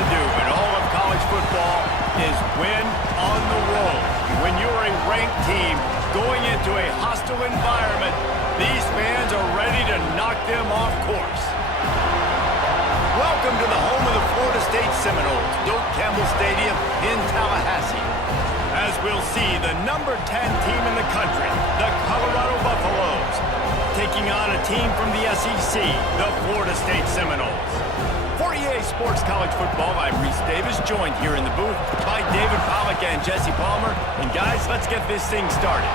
to do, but all of college football is win on the road. When you're a ranked team going into a hostile environment, these fans are ready to knock them off course. Welcome to the home of the Florida State Seminoles, Doak Campbell Stadium in Tallahassee. As we'll see, the number 10 team in the country, the Colorado Buffaloes, taking on a team from the SEC, the Florida State Seminoles. For EA Sports College Football, I'm Reese Davis, joined here in the booth by David Pollack and Jesse Palmer. And guys, let's get this thing started.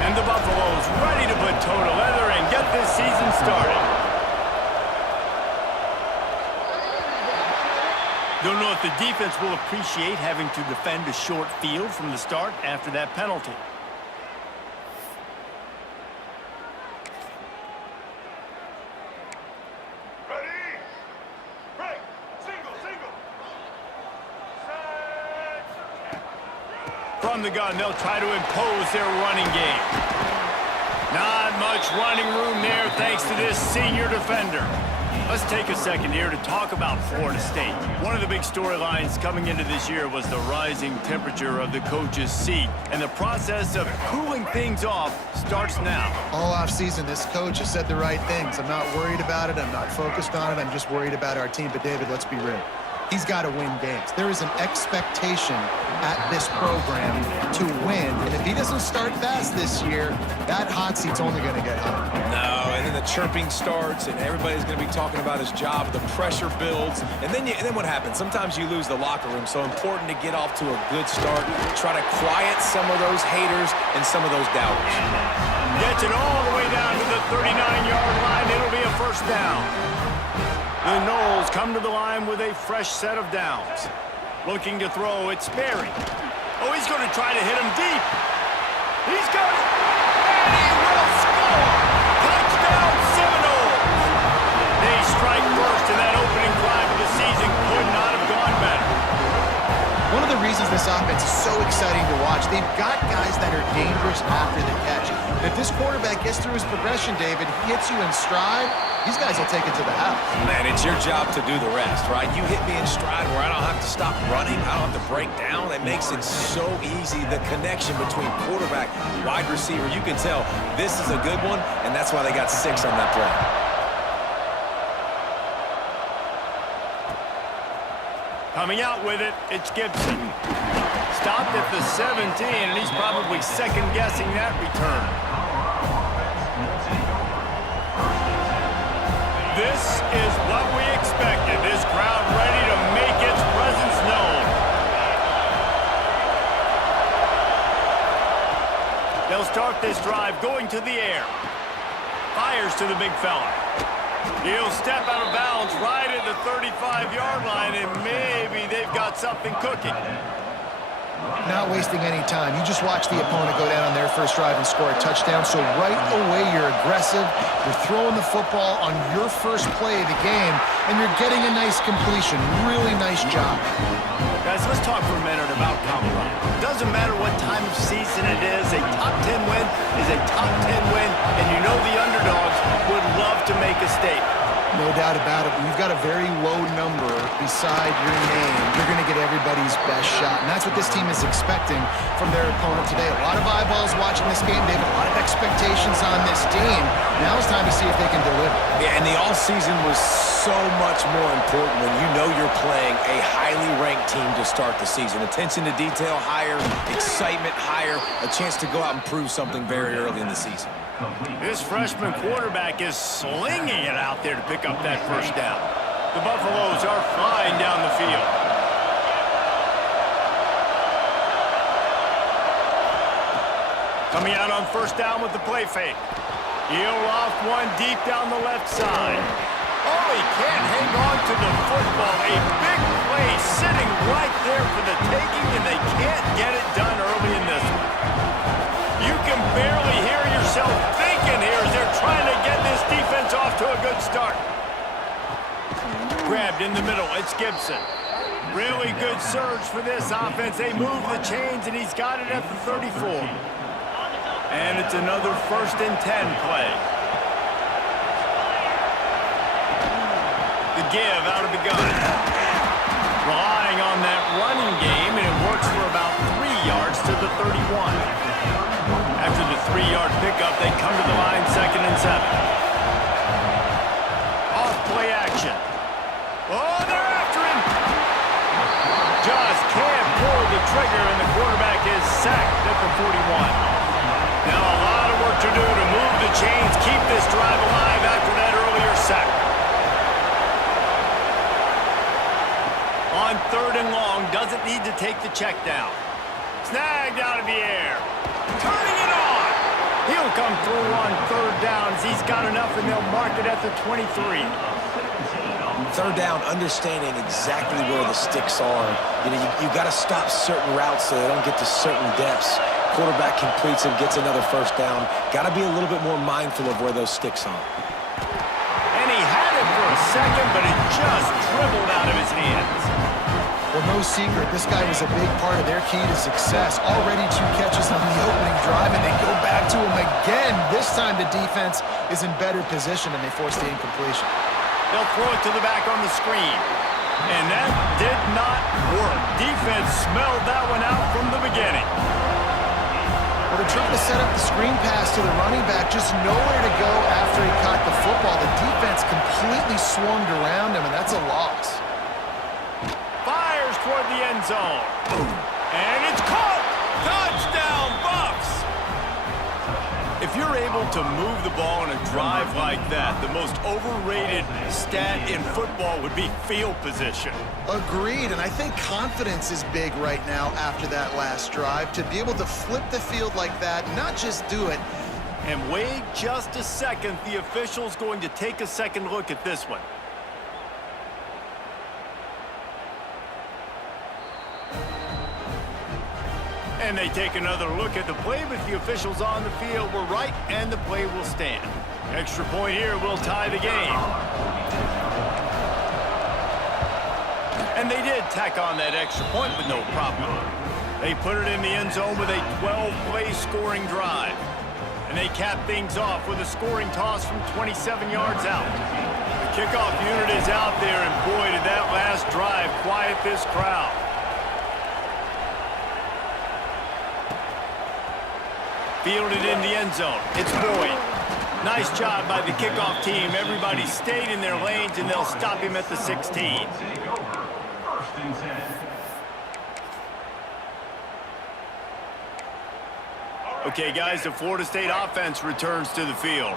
And the Buffaloes ready to put toe to leather and get this season started. Don't know if the defense will appreciate having to defend a short field from the start after that penalty. Ready? Break! Single, single! From the gun, they'll try to impose their running game. Not much running room there thanks to this senior defender. Let's take a second here to talk about Florida State. One of the big storylines coming into this year was the rising temperature of the coach's seat. And the process of cooling things off starts now. All offseason, this coach has said the right things. I'm not worried about it. I'm not focused on it. I'm just worried about our team. But, David, let's be real. He's got to win games. There is an expectation at this program to win. And if he doesn't start fast this year, that hot seat's only going to get hotter. No, and then the chirping starts, and everybody's going to be talking about his job. The pressure builds, and then what happens? Sometimes you lose the locker room. So important to get off to a good start. Try to quiet some of those haters and some of those doubters. Gets it all the way down to the 39-yard line. It'll be a first down. The Noles come to the line with a fresh set of downs. Looking to throw, it's Sperry. Oh, he's going to try to hit him deep. He's got it. And he will score. Touchdown, Seminoles. They strike first, and that opening drive of the season could not have gone better. One of the reasons this offense is so exciting to watch, they've got guys that are dangerous after the catch. And if this quarterback gets through his progression, David, he hits you in stride, these guys will take it to the house. Man, it's your job to do the rest, right? You hit me in stride where I don't have to stop running. I don't have to break down. It makes it so easy. The connection between quarterback and wide receiver, you can tell this is a good one, and that's why they got 6 on that play. Coming out with it, it's Gibson. Stopped at the 17, and he's probably second-guessing that return. This is what we expected. This crowd ready to make its presence known. They'll start this drive going to the air. Fires to the big fella. He'll step out of bounds right at the 35-yard line, and maybe they've got something cooking. Not wasting any time. You just watch the opponent go down on their first drive and score a touchdown. So right away, you're aggressive. You're throwing the football on your first play of the game, and you're getting a nice completion. Really nice job. Guys, let's talk for a minute about Colorado. Doesn't matter what time of season it is, a top 10 win is a top 10 win, and you know the underdogs would love to make a statement. No doubt about it. When you've got a very low number beside your name, you're going to get everybody's best shot. And that's what this team is expecting from their opponent today. A lot of eyeballs watching this game. They have a lot of expectations on this team. Now it's time to see if they can deliver. Yeah, and the offseason was so much more important when you know you're playing a highly ranked team to start the season. Attention to detail higher, excitement higher, a chance to go out and prove something very early in the season. This freshman quarterback is slinging it out there to pick up that first down. The Buffaloes are flying down the field. Coming out on first down with the play fake. He'll loft one deep down the left side. Oh, he can't hang on to the football. A big play sitting right there for the taking, and they can't get it done early in this one. You can barely hear yourself thinking here as they're trying to get this defense off to a good start. Grabbed in the middle. It's Gibson. Really good surge for this offense. They move the chains, and he's got it at the 34. And it's another 1st and 10 play. The give out of the gun. Relying on that running game, and it works for about 3 yards to the 31. After the 3-yard pickup, they come to the line 2nd and 7. Off play action. Oh, they're after him. Just can't pull the trigger, and the quarterback is sacked at the 41. Now a lot of work to do to move the chains, keep this drive alive after that earlier sack. On 3rd and long, doesn't need to take the check down. Snagged out of the air. Turning it on. He'll come through on 3rd down as he's got enough, and they'll mark it at the 23. 3rd down, understanding exactly where the sticks are. You got to stop certain routes so they don't get to certain depths. Quarterback completes and gets another 1st down. Got to be a little bit more mindful of where those sticks are. And he had it for a second, but it just dribbled out of his hands. Well, no secret, this guy was a big part of their key to success. Already 2 catches on the opening drive, and they go back to him again. This time the defense is in better position, and they force the incompletion. They'll throw it to the back on the screen. And that did not work. Defense smelled that one out from the beginning. Well, they're trying to set up the screen pass to the running back, just nowhere to go after he caught the football. The defense completely swarmed around him, and that's a loss. Fires toward the end zone. And it's caught! Touchdown, Buffs! If you're able to move the ball in a drive like that, the most overrated stat in football would be field position. Agreed, and I think confidence is big right now after that last drive. To be able to flip the field like that, not just do it. And wait just a second, the official's going to take a second look at this one. And they take another look at the play, but the officials on the field were right, and the play will stand. Extra point here will tie the game. And they did tack on that extra point with no problem. They put it in the end zone with a 12-play scoring drive. And they cap things off with a scoring toss from 27 yards out. The kickoff unit is out there, and boy, did that last drive quiet this crowd. Fielded in the end zone. It's Boyd. Nice job by the kickoff team. Everybody stayed in their lanes, and they'll stop him at the 16. Okay, guys, the Florida State offense returns to the field.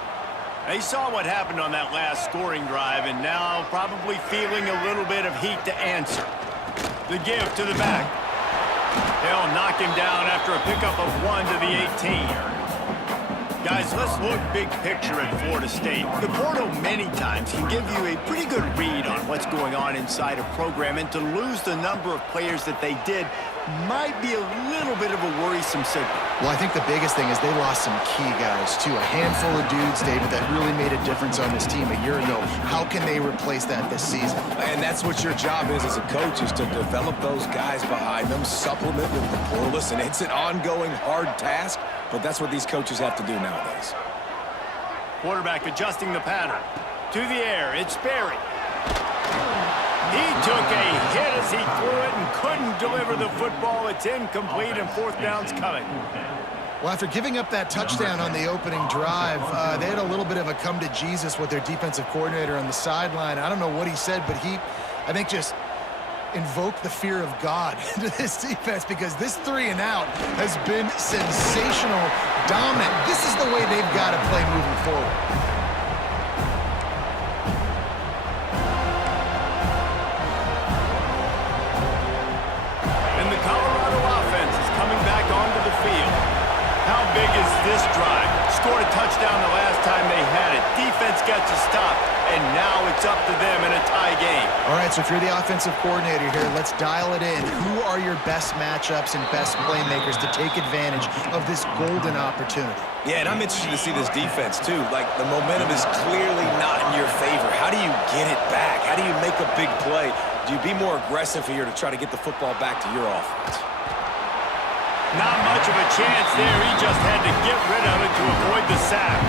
They saw what happened on that last scoring drive, and now probably feeling a little bit of heat to answer. The give to the back. They'll knock him down after a pickup of 1 to the 18. Guys, let's look big picture at Florida State. The portal many times can give you a pretty good read on what's going on inside a program, and to lose the number of players that they did might be a little bit of a worrisome signal. Well, I think the biggest thing is they lost some key guys, too. A handful of dudes, David, that really made a difference on this team a year ago. How can they replace that this season? And that's what your job is as a coach, is to develop those guys behind them, supplement with the portal. Listen, it's an ongoing hard task, but that's what these coaches have to do nowadays. Quarterback adjusting the pattern. To the air, it's Berry. He took a hit as he threw it and couldn't deliver the football. It's incomplete, and 4th down's coming. Well, after giving up that touchdown on the opening drive, they had a little bit of a come to Jesus with their defensive coordinator on the sideline. I don't know what he said, but he, I think, just invoked the fear of God into this defense, because this 3 and out has been sensational, dominant. This is the way they've got to play moving forward. How big is this drive? Scored a touchdown the last time they had it. Defense got to stop, and now it's it's up to them in a tie game. All right, so if you're the offensive coordinator here, let's dial it in. Who are your best matchups and best playmakers to take advantage of this golden opportunity? Yeah, and I'm interested to see this defense, too. Like, the momentum is clearly not in your favor. How do you get it back? How do you make a big play? Do you be more aggressive here to try to get the football back to your offense? Not much of a chance there. He just had to get rid of it to avoid the sack.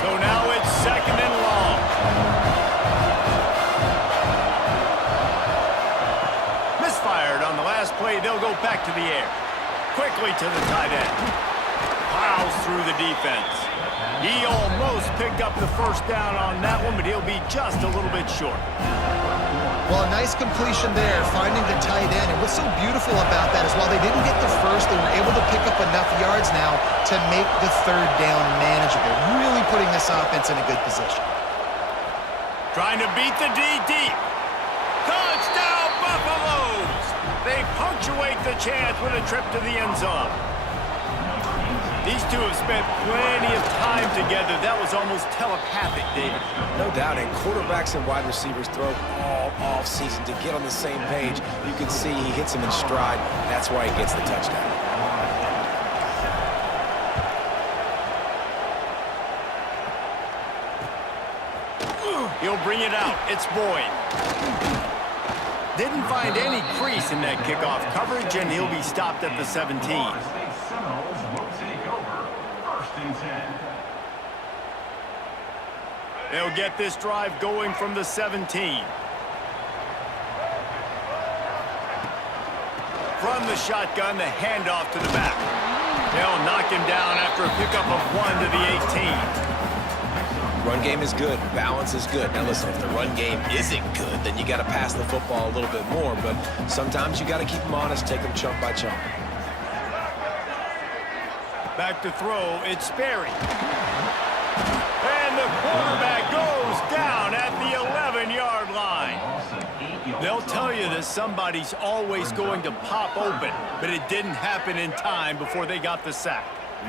So now it's 2nd and long. Misfired on the last play. They'll go back to the air. Quickly to the tight end. Piles through the defense. He almost picked up the first down on that one, but he'll be just a little bit short. Well, a nice completion there, finding the tight end. And what's so beautiful about that is while they didn't get the first, they were able to pick up enough yards now to make the 3rd down manageable, really putting this offense in a good position. Trying to beat the D deep. Touchdown, Buffaloes! They punctuate the chance with a trip to the end zone. These two have spent plenty of time together. That was almost telepathic, David. No doubt, and quarterbacks and wide receivers throw all off-season to get on the same page. You can see he hits him in stride. That's why he gets the touchdown. He'll bring it out. It's Boyd. Didn't find any crease in that kickoff coverage, and he'll be stopped at the 17. They'll get this drive going from the 17. From the shotgun, the handoff to the back. They'll knock him down after a pickup of 1 to the 18. Run game is good. Balance is good. Now listen, if the run game isn't good, then you got to pass the football a little bit more. But sometimes you got to keep them honest, take them chunk by chunk. Back to throw, it's Sperry. And the quarterback goes down at the 11-yard line. They'll tell you that somebody's always going to pop open, but it didn't happen in time before they got the sack.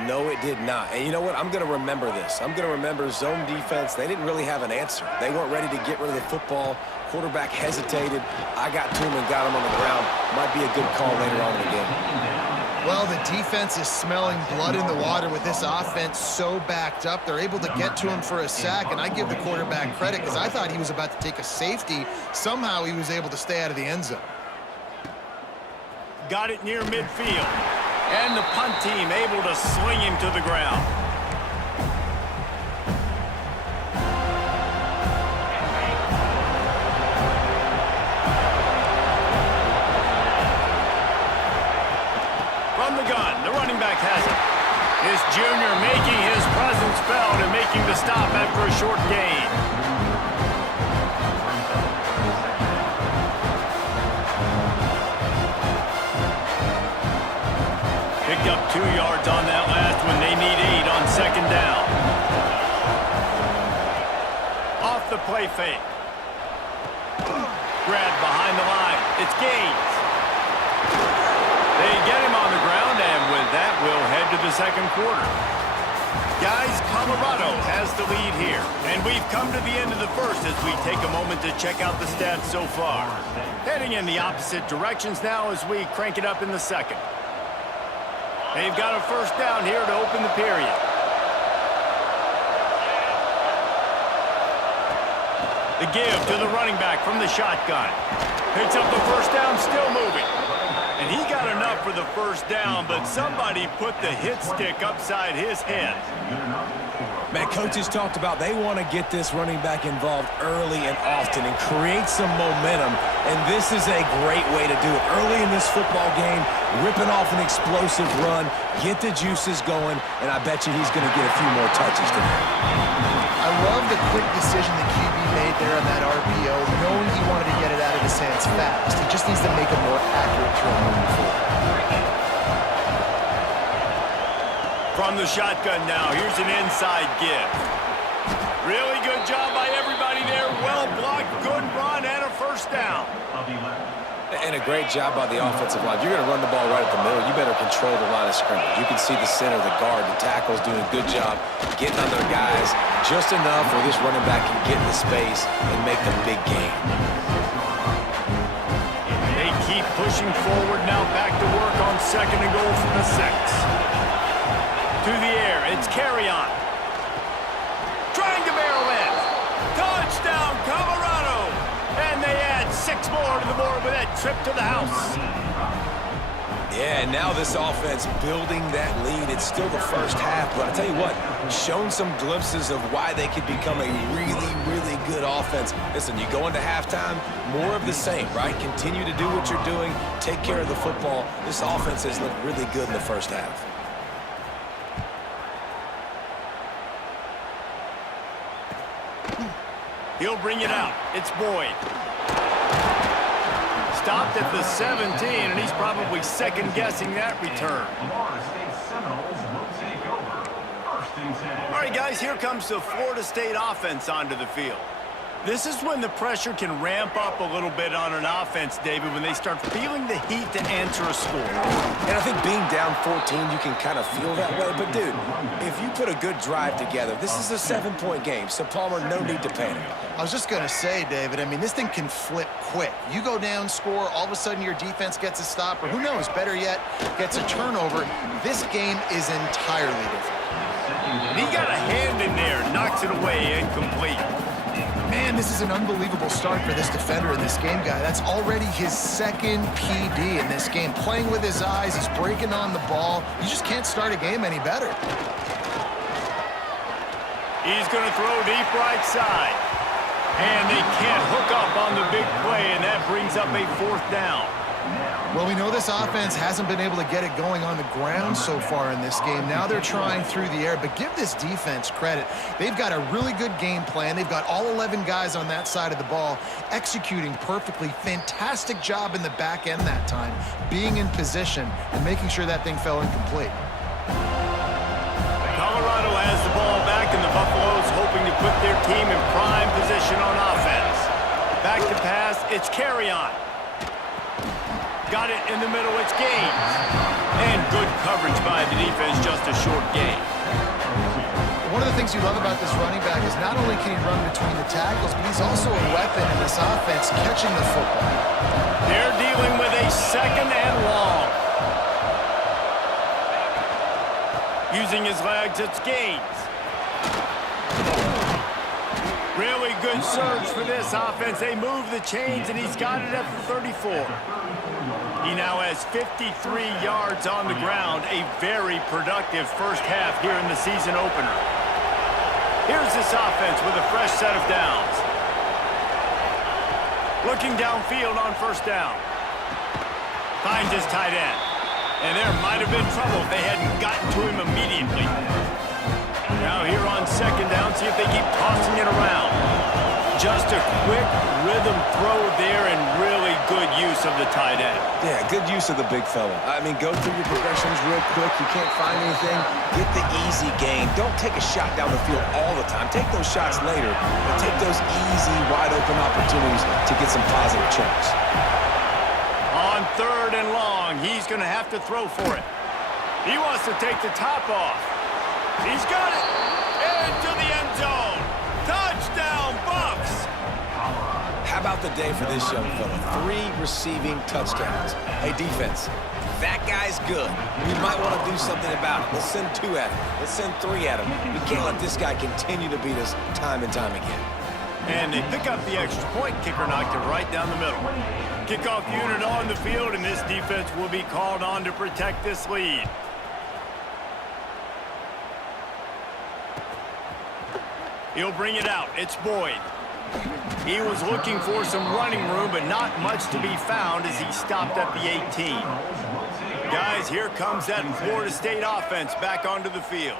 No, it did not. And you know what? I'm going to remember this. I'm going to remember zone defense. They didn't really have an answer. They weren't ready to get rid of the football. Quarterback hesitated. I got to him and got him on the ground. Might be a good call later on in the game. Well, the defense is smelling blood in the water with this offense so backed up. They're able to get to him for a sack, and I give the quarterback credit because I thought he was about to take a safety. Somehow he was able to stay out of the end zone. Got it near midfield. And the punt team able to sling him to the ground. From the gun, the running back has it. This junior making his presence felt and making the stop after a short gain. Picked up 2 yards on that last one. They need 8 on 2nd down. Off the play fake. Grabbed behind the line. It's Gaines. They get him on the ground, and with that, we'll head to the 2nd quarter. Guys, Colorado has the lead here, and we've come to the end of the first as we take a moment to check out the stats so far. Heading in the opposite directions now as we crank it up in the 2nd. They've got a first down here to open the period. The give to the running back from the shotgun. Picks up the first down, still moving. And he got enough for the first down, but somebody put the hit stick upside his head. Man, coaches talked about they want to get this running back involved early and often and create some momentum, and this is a great way to do it. Early in this football game, ripping off an explosive run, get the juices going, and I bet you he's going to get a few more touches today. I love the quick decision the QB made there on that RPO, knowing he wanted to get it out of his hands fast. He just needs to make a more accurate throw moving forward. From the shotgun now, here's an inside give. Really good job by everybody there. Well blocked, good run, and a first down. And a great job by the offensive line. If you're going to run the ball right at the middle, you better control the line of scrimmage. You can see the center, the guard, the tackle's doing a good job getting on their guys just enough where this running back can get in the space and make the big game. They keep pushing forward now, back to work on 2nd and goal from the 6. To the air, it's Carrion. Trying to barrel in. Touchdown, Colorado! And they add 6 more to the board with that trip to the house. Yeah, and now this offense building that lead. It's still the first half, but I tell you what, shown some glimpses of why they could become a really, really good offense. Listen, you go into halftime, more of the same, right? Continue to do what you're doing, take care of the football. This offense has looked really good in the first half. He'll bring it out. It's Boyd. Stopped at the 17, and he's probably second-guessing that return. All right, guys, here comes the Florida State offense onto the field. This is when the pressure can ramp up a little bit on an offense, David, when they start feeling the heat to answer a score. And I think being down 14, you can kind of feel that way. But, dude, if you put a good drive together, this is a 7-point game. So, Palmer, no need to panic. I was just going to say, David, I mean, this thing can flip quick. You go down, score, all of a sudden your defense gets a stop, or who knows, better yet, gets a turnover. This game is entirely different. And he got a hand in there, knocks it away, incomplete. Man, this is an unbelievable start for this defender in this game, guy. That's already his 2nd PD in this game. Playing with his eyes, he's breaking on the ball. You just can't start a game any better. He's going to throw deep right side. And they can't hook up on the big play, and that brings up a 4th down. Well, we know this offense hasn't been able to get it going on the ground so far in this game. Now they're trying through the air, but give this defense credit. They've got a really good game plan. They've got all 11 guys on that side of the ball executing perfectly. Fantastic job in the back end that time, being in position and making sure that thing fell incomplete. Colorado has the ball back, and the Buffaloes hoping to put their team in prime position on offense. Back to pass, it's Carrion. Got it in the middle, it's Gaines. And good coverage by the defense, just a short gain. One of the things you love about this running back is not only can he run between the tackles, but he's also a weapon in this offense catching the football. They're dealing with a 2nd and long. Using his legs, it's Gaines. Really good surge for this offense. They move the chains, and he's got it at the 34. He now has 53 yards on the ground, a very productive first half here in the season opener. Here's this offense with a fresh set of downs. Looking downfield on 1st down. Finds his tight end. And there might have been trouble if they hadn't gotten to him immediately. Now here on 2nd down, see if they keep tossing it around. Just a quick rhythm throw there and really good use of the tight end. Yeah, good use of the big fella. I mean, go through your progressions real quick. You can't find anything, get the easy gain. Don't take a shot down the field all the time. Take those shots later, but take those easy, wide-open opportunities to get some positive chunks. On 3rd and long, he's going to have to throw for it. He wants to take the top off. He's got it. Into the end zone. Touchdown, Buffs. How about the day for this young fella? 3 receiving touchdowns. Hey, defense, that guy's good. We might want to do something about it. Let's send 2 at him. Let's send 3 at him. We can't let this guy continue to beat us time and time again. And they pick up the extra point. Kicker knocked it right down the middle. Kickoff unit on the field, and this defense will be called on to protect this lead. He'll bring it out. It's Boyd. He was looking for some running room, but not much to be found as he stopped at the 18. Guys, here comes that Florida State offense back onto the field.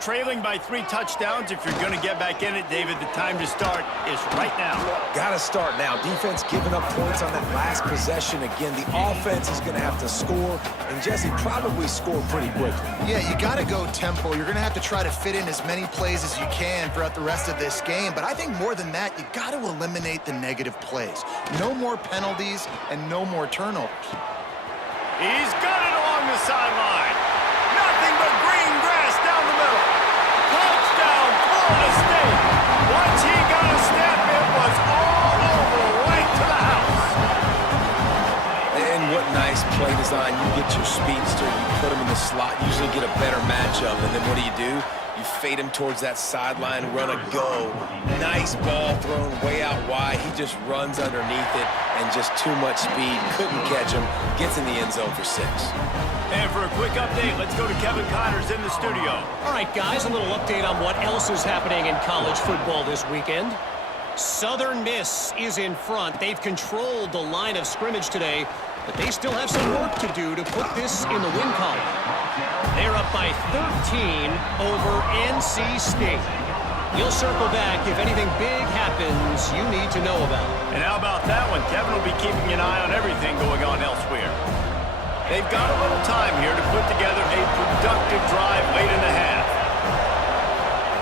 Trailing by 3 touchdowns. If you're going to get back in it, David, the time to start is right now. Got to start now. Defense giving up points on that last possession. Again, the offense is going to have to score, and Jesse probably score pretty quickly. Yeah, you got to go tempo. You're going to have to try to fit in as many plays as you can throughout the rest of this game. But I think more than that, you got to eliminate the negative plays. No more penalties and no more turnovers. He's got it along the sideline. Nothing but green grass down the middle. Touchdown, Florida State. Once he got a step, it was all over, right to the house. And what nice play design. You get your speedster, you put him in the slot, usually get a better matchup, and then what do? You fade him towards that sideline, run a go. Nice ball thrown way out wide. He just runs underneath it, and just too much speed. Couldn't catch him. Gets in the end zone for 6. And for a quick update, let's go to Kevin Connors in the studio. All right, guys, a little update on what else is happening in college football this weekend. Southern Miss is in front. They've controlled the line of scrimmage today, but they still have some work to do to put this in the win column. They're up by 13 over NC State. We'll circle back if anything big happens you need to know about. And how about that one? Kevin will be keeping an eye on everything going on elsewhere. They've got a little time here to put together a productive drive late in the half.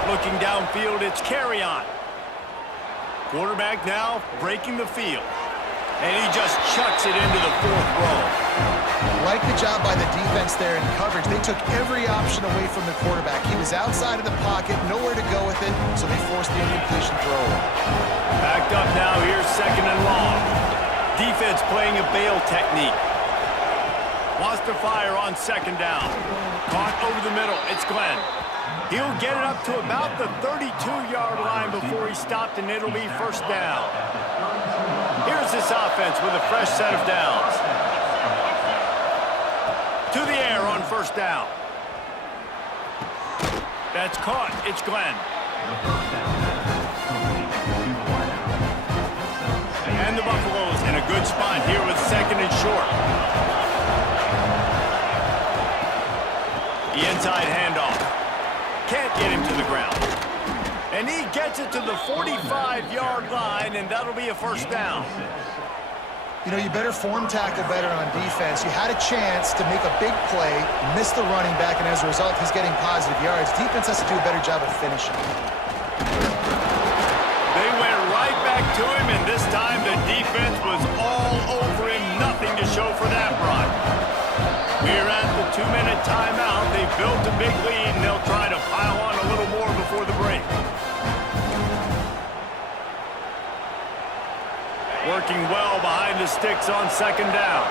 Looking downfield, it's Carry-On. Quarterback now breaking the field. And he just chucks it into the 4th row. Like the job by the defense there in coverage. They took every option away from the quarterback. He was outside of the pocket, nowhere to go with it, so they forced the incompletion throw. Backed up now, here's 2nd and long. Defense playing a bail technique. Wants to fire on 2nd down. Caught over the middle, it's Glenn. He'll get it up to about the 32-yard line before he stopped, and it'll be 1st down. Here's this offense with a fresh set of downs. To the air on 1st down. That's caught. It's Glenn. And the Buffaloes in a good spot here with 2nd and short. The inside handoff. Can't get him to the ground. And he gets it to the 45-yard line, and that'll be a 1st down. You know, you better form tackle better on defense. You had a chance to make a big play, missed the running back, and as a result, he's getting positive yards. Defense has to do a better job of finishing. They went right back to him, and this time the defense was all over him. Nothing to show for that run. We're at the 2-minute timeout. They've built a big lead, and they'll try to pile on a little more before the break. Working well behind the sticks on 2nd down.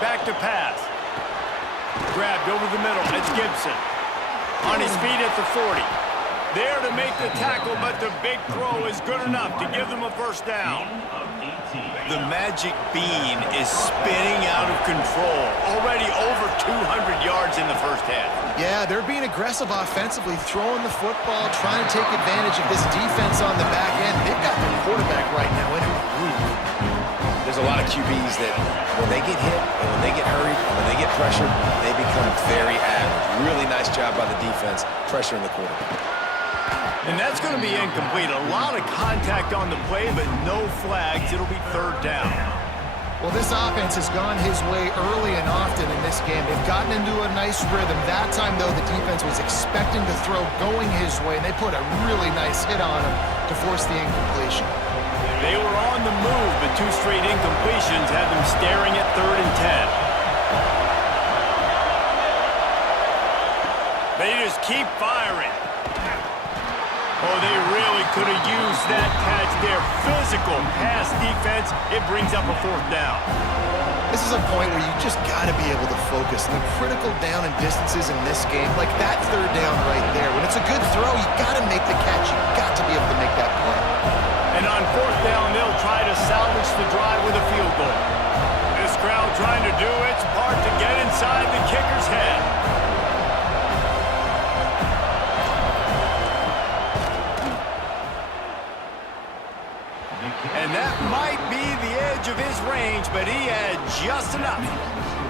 Back to pass. Grabbed over the middle. It's Gibson. On his feet at the 40. There to make the tackle, but the big throw is good enough to give them a 1st down. The magic bean is spinning out of control. Already over 200 yards in the 1st half. Yeah, they're being aggressive offensively, throwing the football, trying to take advantage of this defense on the back end. They've got their quarterback right now in a groove. There's a lot of QBs that when they get hit and when they get hurried and when they get pressured, they become very average. Really nice job by the defense, pressuring the quarterback. And that's going to be incomplete. A lot of contact on the play, but no flags. It'll be 3rd down. Well, this offense has gone his way early and often in this game. They've gotten into a nice rhythm. That time, though, the defense was expecting the throw going his way, and they put a really nice hit on him to force the incompletion. They were on the move, but 2 straight incompletions had them staring at 3rd and 10. They just keep firing. Oh, they really could have used that catch there. Physical pass defense. It brings up a 4th down. This is a point where you just got to be able to focus. The critical down and distances in this game, like that 3rd down right there. When it's a good throw, you got to make the catch. You got to be able to make that play. And on 4th down, they'll try to salvage the drive with a field goal. This crowd trying to do its part to get inside the kicker's head. And that might be the edge of his range, but he had just enough.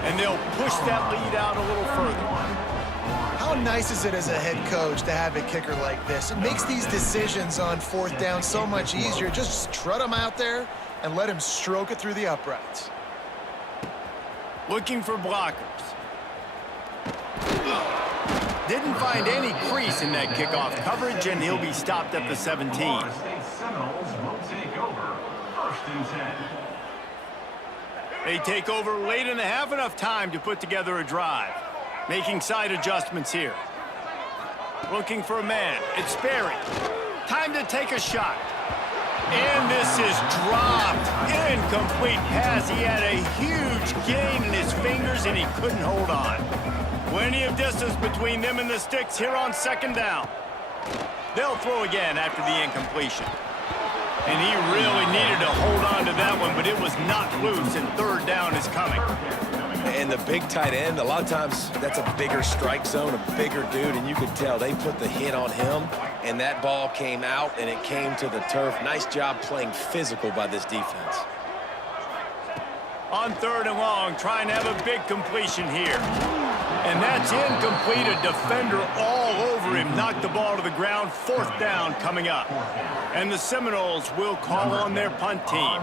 And they'll push that lead out a little further. How nice is it as a head coach to have a kicker like this? It makes these decisions on fourth down so much easier. Just trot him out there and let him stroke it through the uprights. Looking for blockers. Didn't find any crease in that kickoff coverage, and he'll be stopped at the 17. Florida State Seminoles will take over 1st and 10. They take over late in the half, enough time to put together a drive. Making side adjustments here. Looking for a man. It's Sperry. Time to take a shot. And this is dropped. Incomplete pass. He had a huge gain in his fingers, and he couldn't hold on. Plenty of distance between them and the sticks here on 2nd down. They'll throw again after the incompletion. And he really needed to hold on to that one, but it was knocked loose, and 3rd down is coming. And the big tight end, a lot of times that's a bigger strike zone, a bigger dude, and you could tell they put the hit on him, and that ball came out, and it came to the turf. Nice job playing physical by this defense. On 3rd and long, trying to have a big completion here. And that's incomplete. A defender all over him. Knocked the ball to the ground. 4th down coming up. And the Seminoles will call on their punt team.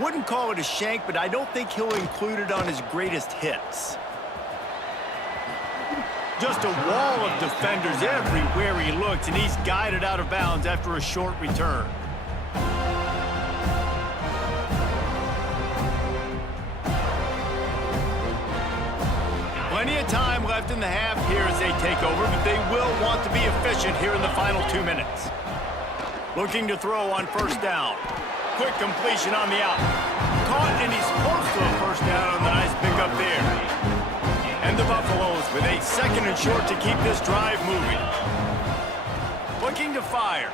Wouldn't call it a shank, but I don't think he'll include it on his greatest hits. Just a wall of defenders everywhere he looks, and he's guided out of bounds after a short return. Plenty of time left in the half here as they take over, but they will want to be efficient here in the final 2 minutes. Looking to throw on 1st down. Quick completion on the out. Caught, and he's close to a 1st down on the nice pickup there. And the Buffaloes with a 2nd and short to keep this drive moving. Looking to fire.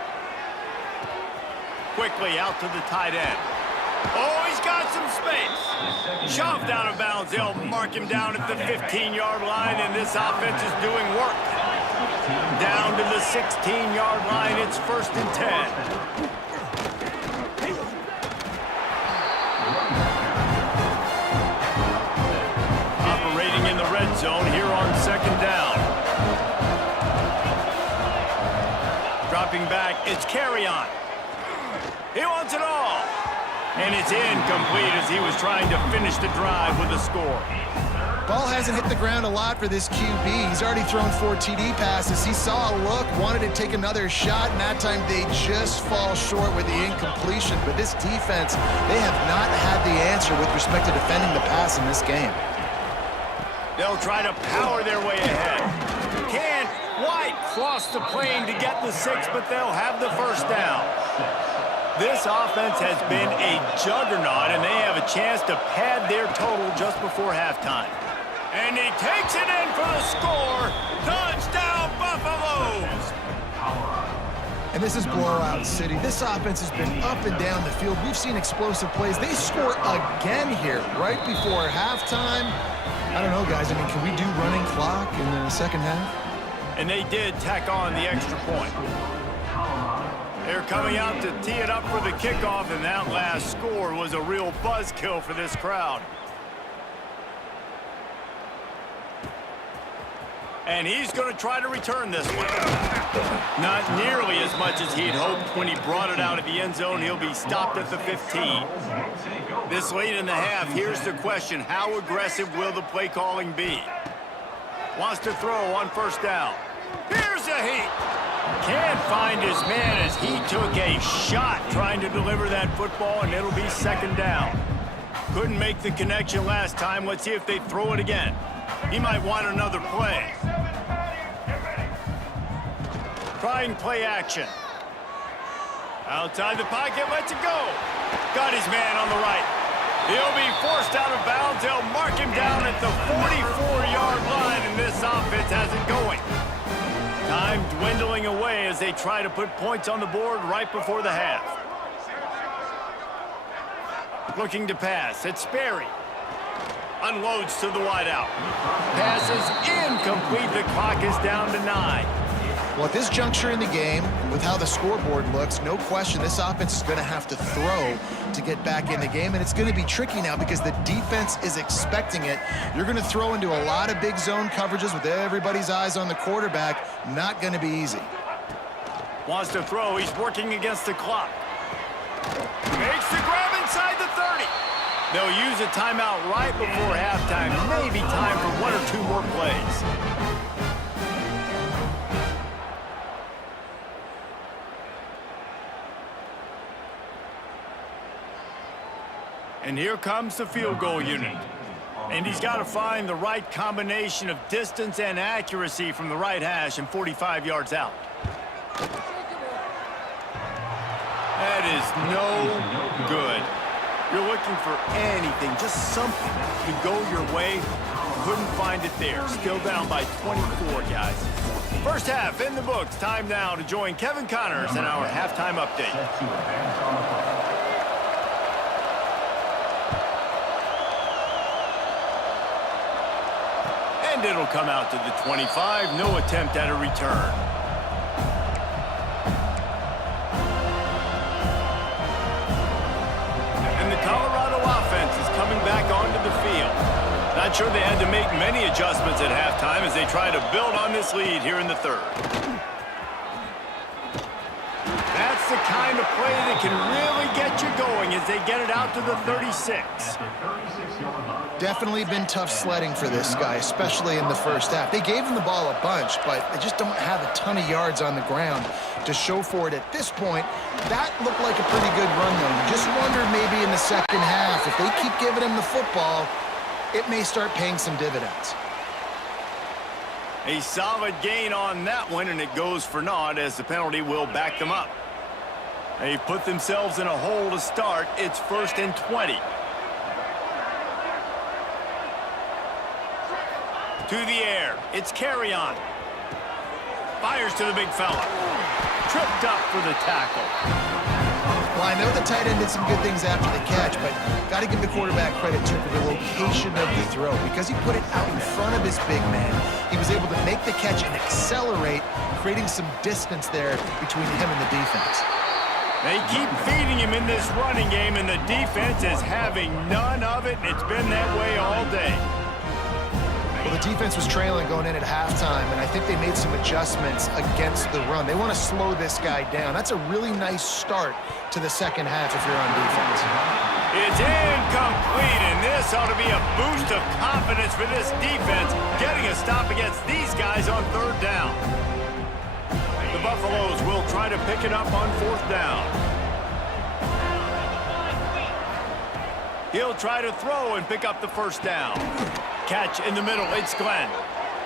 Quickly out to the tight end. Oh, he's got some space. Shoved out of bounds. They'll mark him down at the 15-yard line, and this offense is doing work. Down to the 16-yard line. It's 1st and 10. Operating in the red zone here on 2nd down. Dropping back, it's Carrion. He wants it all. And it's incomplete as he was trying to finish the drive with a score. Ball hasn't hit the ground a lot for this QB. He's already thrown 4 TD passes. He saw a look, wanted to take another shot, and that time they just fall short with the incompletion. But this defense, they have not had the answer with respect to defending the pass in this game. They'll try to power their way ahead. Can White cross the plane to get the 6, but they'll have the 1st down. This offense has been a juggernaut, and they have a chance to pad their total just before halftime. And he takes it in for the score. Touchdown, Buffaloes! And this is blowout city. This offense has been up and down the field. We've seen explosive plays. They score again here right before halftime. I don't know, guys. I mean, can we do running clock in the 2nd half? And they did tack on the extra point. They're coming out to tee it up for the kickoff, and that last score was a real buzzkill for this crowd. And he's going to try to return this one. Not nearly as much as he'd hoped when he brought it out of the end zone. He'll be stopped at the 15. This late in the half, here's the question. How aggressive will the play calling be? Wants to throw on 1st down. Here's a heat. Can't find his man as he took a shot trying to deliver that football, and it'll be 2nd down. Couldn't make the connection last time. Let's see if they throw it again. He might want another play. Trying play action. Outside the pocket, lets it go. Got his man on the right. He'll be forced out of bounds. They'll mark him down at the 44-yard line, and this offense has it going. Time dwindling away as they try to put points on the board right before the half. Looking to pass. It's Sperry. Unloads to the wideout. Pass is incomplete. The clock is down to 9. Well, at this juncture in the game, with how the scoreboard looks, no question this offense is going to have to throw to get back in the game, and it's going to be tricky now because the defense is expecting it. You're going to throw into a lot of big zone coverages with everybody's eyes on the quarterback. Not going to be easy. Wants to throw. He's working against the clock. Makes the grab inside the 30. They'll use a timeout right before halftime. Maybe time for one or two more plays. And here comes the field goal unit. And he's got to find the right combination of distance and accuracy from the right hash and 45 yards out. That is no good. You're looking for anything, just something to go your way. Couldn't find it there. Still down by 24, guys. First half in the books. Time now to join Kevin Connors in our halftime update. And it'll come out to the 25. No attempt at a return. And the Colorado offense is coming back onto the field. Not sure they had to make many adjustments at halftime as they try to build on this lead here in the third. That's the kind of play that can really get you going as they get it out to the 36. Definitely been tough sledding for this guy, especially in the first half. They gave him the ball a bunch, but they just don't have a ton of yards on the ground to show for it at this point. That looked like a pretty good run, though. You just wonder maybe in the second half, if they keep giving him the football, it may start paying some dividends. A solid gain on that one, and it goes for naught as the penalty will back them up. They put themselves in a hole to start. It's 1st and 20. To the air. It's Carry-On. Fires to the big fella. Tripped up for the tackle. Well, I know the tight end did some good things after the catch, but got to give the quarterback credit to the location of the throw. Because he put it out in front of his big man, he was able to make the catch and accelerate, creating some distance there between him and the defense. They keep feeding him in this running game, and the defense is having none of it, and it's been that way all day. Well, the defense was trailing going in at halftime, and I think they made some adjustments against the run. They want to slow this guy down. That's a really nice start to the second half if you're on defense. It's incomplete, and this ought to be a boost of confidence for this defense, getting a stop against these guys on 3rd down. The Buffaloes will try to pick it up on 4th down. He'll try to throw and pick up the 1st down. Catch in the middle, it's Glenn.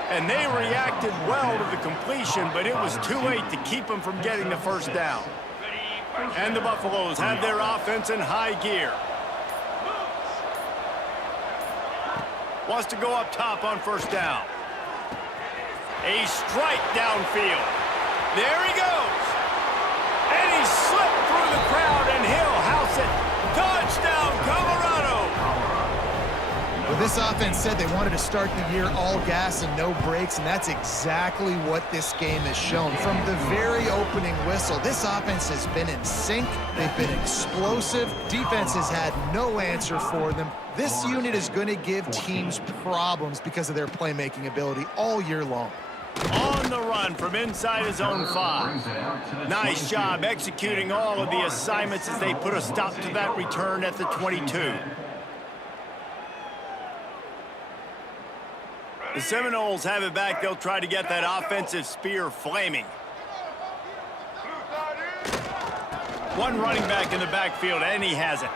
And they reacted well to the completion, but it was too late to keep them from getting the 1st down. And the Buffaloes have their offense in high gear. Wants to go up top on 1st down. A strike downfield. There he goes. And he slipped through the crowd, and he'll house it. Touchdown, Colorado. Well, this offense said they wanted to start the year all gas and no brakes, and that's exactly what this game has shown. From the very opening whistle, this offense has been in sync. They've been explosive. Defense has had no answer for them. This unit is going to give teams problems because of their playmaking ability all year long. On the run from inside his own 5. Nice job executing all of the assignments as they put a stop to that return at the 22. The Seminoles have it back. They'll try to get that offensive spear flaming. One running back in the backfield, and he has it.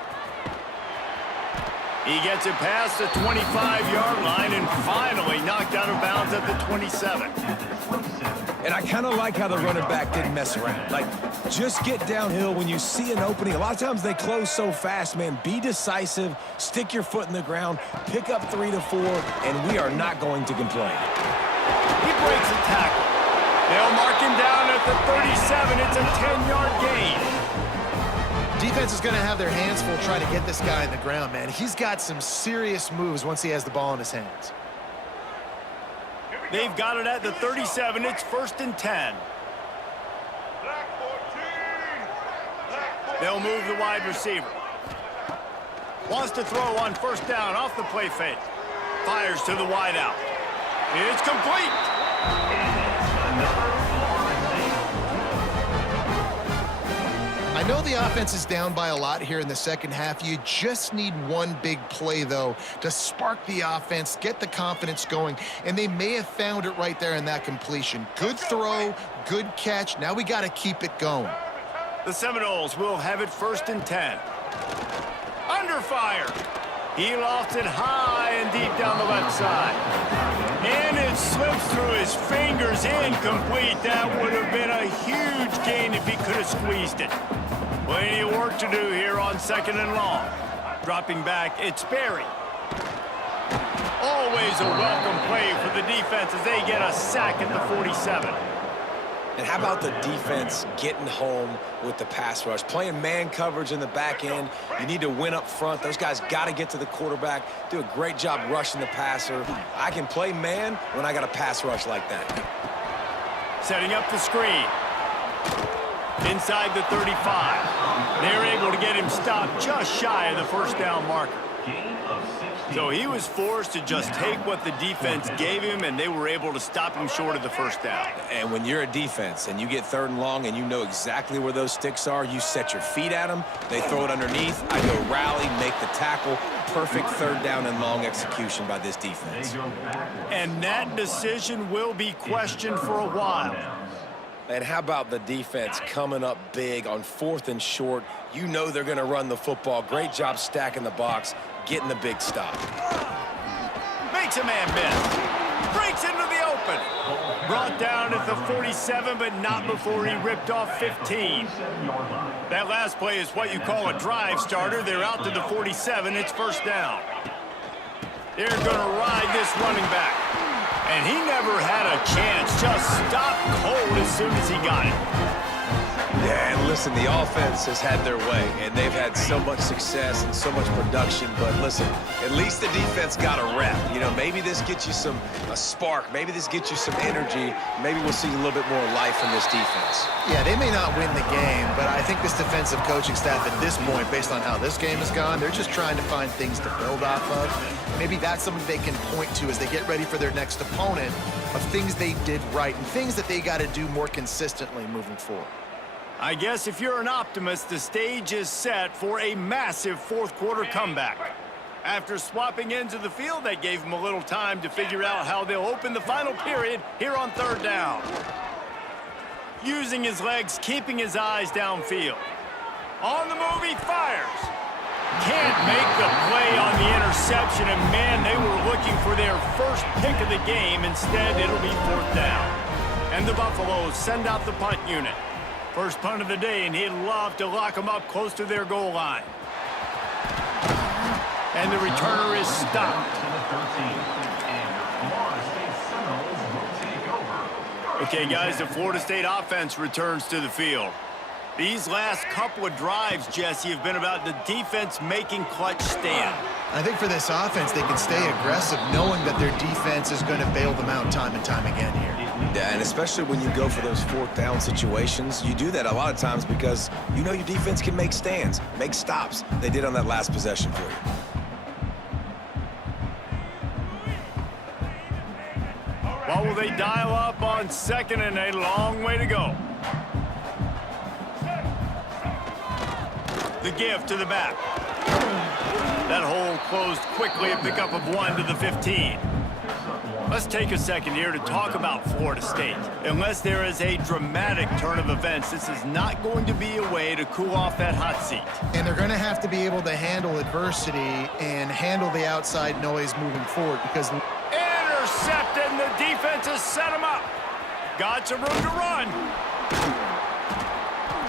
He gets it past the 25-yard line and finally knocked out of bounds at the 27. And I kind of like how the running back didn't mess around. Like, just get downhill when you see an opening. A lot of times they close so fast, man. Be decisive, stick your foot in the ground, pick up 3 to 4, and we are not going to complain. He breaks a tackle. They'll mark him down at the 37. It's a 10-yard gain. Defense is going to have their hands full trying to get this guy in the ground, man. He's got some serious moves once he has the ball in his hands. They've got it at the 37. It's 1st and 10. They'll move the wide receiver. Wants to throw on first down off the play fake. Fires to the wide out. It's complete. I know the offense is down by a lot here in the second half. You just need one big play, though, to spark the offense, get the confidence going, and they may have found it right there in that completion. Good throw, good catch. Now we got to keep it going. The Seminoles will have it 1st and 10. Under fire. He lofts it high and deep down the left side. And it slips through his fingers, incomplete. That would have been a huge gain if he could have squeezed it. Plenty of work to do here on 2nd and long. Dropping back, it's Berry. Always a welcome play for the defense as they get a sack at the 47. And how about the defense getting home with the pass rush? Playing man coverage in the back end. You need to win up front. Those guys got to get to the quarterback, do a great job rushing the passer. I can play man when I got a pass rush like that. Setting up the screen. Inside the 35. They're able to get him stopped just shy of the first down marker. So he was forced to just take what the defense gave him, and they were able to stop him short of the first down. And when you're a defense and you get 3rd and long and you know exactly where those sticks are, you set your feet at them, they throw it underneath, I go rally, make the tackle. Perfect 3rd down and long execution by this defense. And that decision will be questioned for a while. And how about the defense coming up big on 4th and short? You know they're going to run the football. Great job stacking the box, getting the big stop. Makes a man miss. Breaks into the open. Brought down at the 47, but not before he ripped off 15. That last play is what you call a drive starter. They're out to the 47. It's 1st down. They're going to ride this running back. And he never had a chance. Just stopped cold as soon as he got it. Yeah, and listen, the offense has had their way, and they've had so much success and so much production. But listen, at least the defense got a rep. You know, maybe this gets you a spark. Maybe this gets you some energy. Maybe we'll see a little bit more life from this defense. Yeah, they may not win the game, but I think this defensive coaching staff at this point, based on how this game has gone, they're just trying to find things to build off of. Maybe that's something they can point to as they get ready for their next opponent of things they did right and things that they got to do more consistently moving forward. I guess if you're an optimist, the stage is set for a massive 4th quarter comeback. After swapping ends of the field, that gave them a little time to figure out how they'll open the final period here on 3rd down. Using his legs, keeping his eyes downfield. On the move, he fires. Can't make the play on the interception, and man, they were looking for their first pick of the game. Instead, it'll be 4th down. And the Buffaloes send out the punt unit. First punt of the day, and he'd love to lock them up close to their goal line. And the returner is stopped. Okay, guys, the Florida State offense returns to the field. These last couple of drives, Jesse, have been about the defense making clutch stand. I think for this offense, they can stay aggressive knowing that their defense is going to bail them out time and time again here. Yeah, and especially when you go for those 4th down situations, you do that a lot of times because you know your defense can make stands, make stops. They did on that last possession for you. What will they dial up on 2nd and a long way to go? The give to the back. That hole closed quickly, a pickup of 1 to the 15. Let's take a second here to talk about Florida State. Unless there is a dramatic turn of events, this is not going to be a way to cool off that hot seat. And they're going to have to be able to handle adversity and handle the outside noise moving forward because... Intercepted, and the defense has set him up. Got some room to run.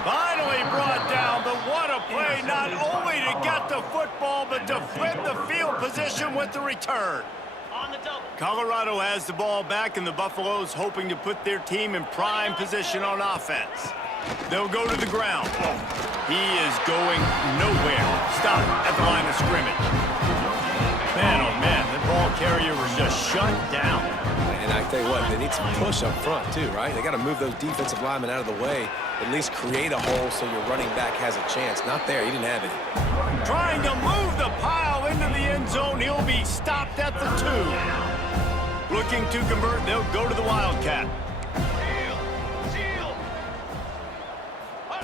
Finally brought down, but what a play, not only to get the football, but to flip the field position with the return. On the double. Colorado has the ball back, and the Buffaloes hoping to put their team in prime position on offense. They'll go to the ground. He is going nowhere. Stop at the line of scrimmage. Man, oh man, the ball carrier was just shut down. And I tell you what, they need some push up front too, right? They got to move those defensive linemen out of the way, at least create a hole so your running back has a chance. Not there. He didn't have it. Trying to move the pile into the end zone. He'll be stopped at the 2. Looking to convert. They'll go to the Wildcat.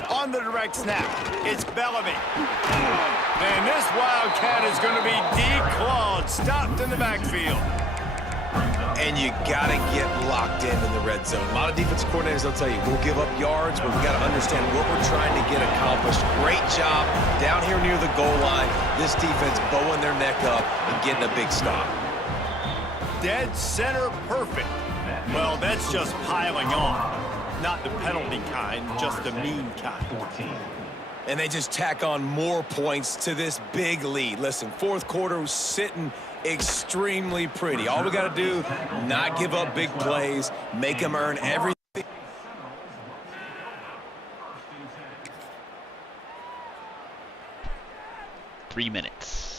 On the direct snap, it's Bellamy. And this Wildcat is going to be declawed, stopped in the backfield. And you got to get locked in the red zone. A lot of defensive coordinators, they'll tell you, we'll give up yards, but we got to understand what we're trying to get accomplished. Great job down here near the goal line. This defense bowing their neck up and getting a big stop. Dead center perfect. Well, that's just piling on. Not the penalty kind, just the mean kind. And they just tack on more points to this big lead. Listen, fourth quarter was sitting extremely pretty. All we got to do, not give up big plays, make them earn everything. 3 minutes.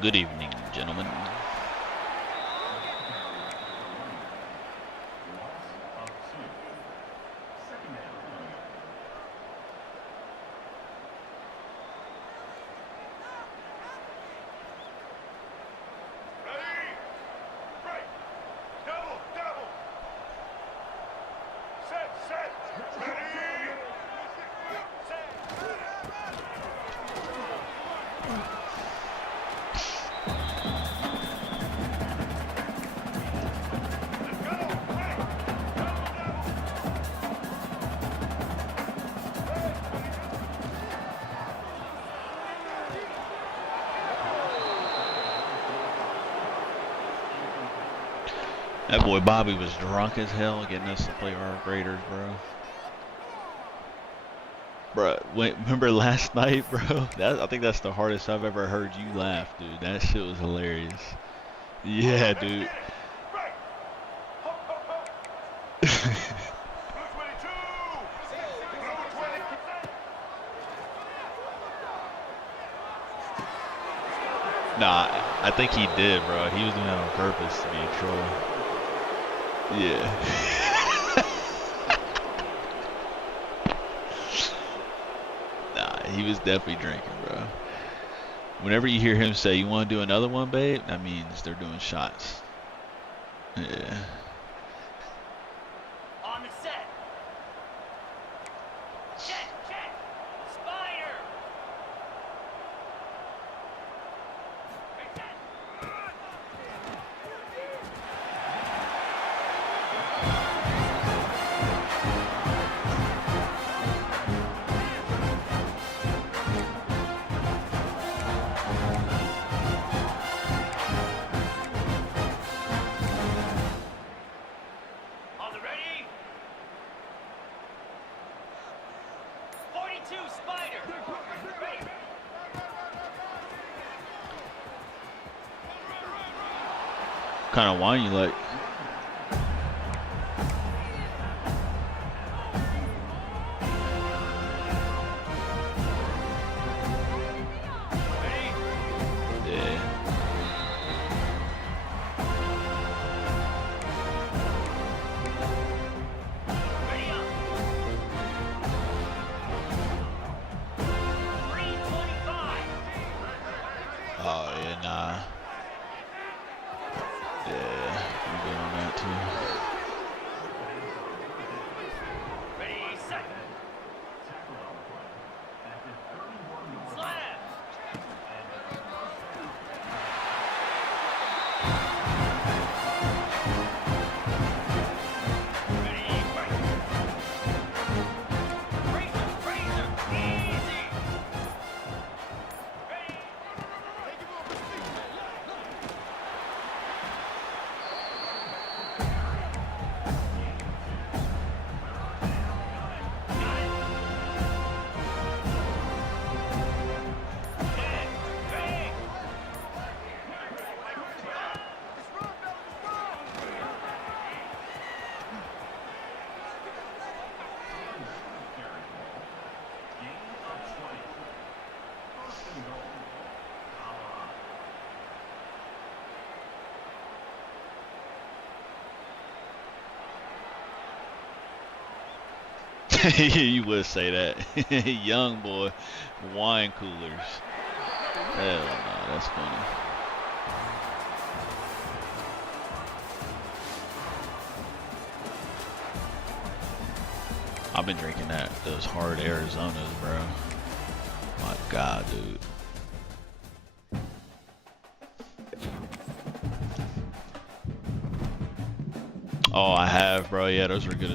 Good evening, gentlemen. That boy Bobby was drunk as hell getting us to play our Raiders, bro. Bro, remember last night, bro? I think that's the hardest I've ever heard you laugh, dude. That shit was hilarious. Yeah, dude. Nah, I think he did, bro. He was doing that on purpose to be a troll. Yeah. Nah, he was definitely drinking, bro. Whenever you hear him say, "You want to do another one, babe?" that means they're doing shots. Yeah. On the set. Check. Spider. On the ready. 42 Spider. Ready. What kind of wine you like? Yeah. Ready up. 325. Oh yeah, nah. Yeah, you You would say that. Young boy, wine coolers. Hell no, that's funny. I've been drinking those hard Arizonas, bro. My God, dude. Oh, I have, bro. Yeah, those are good as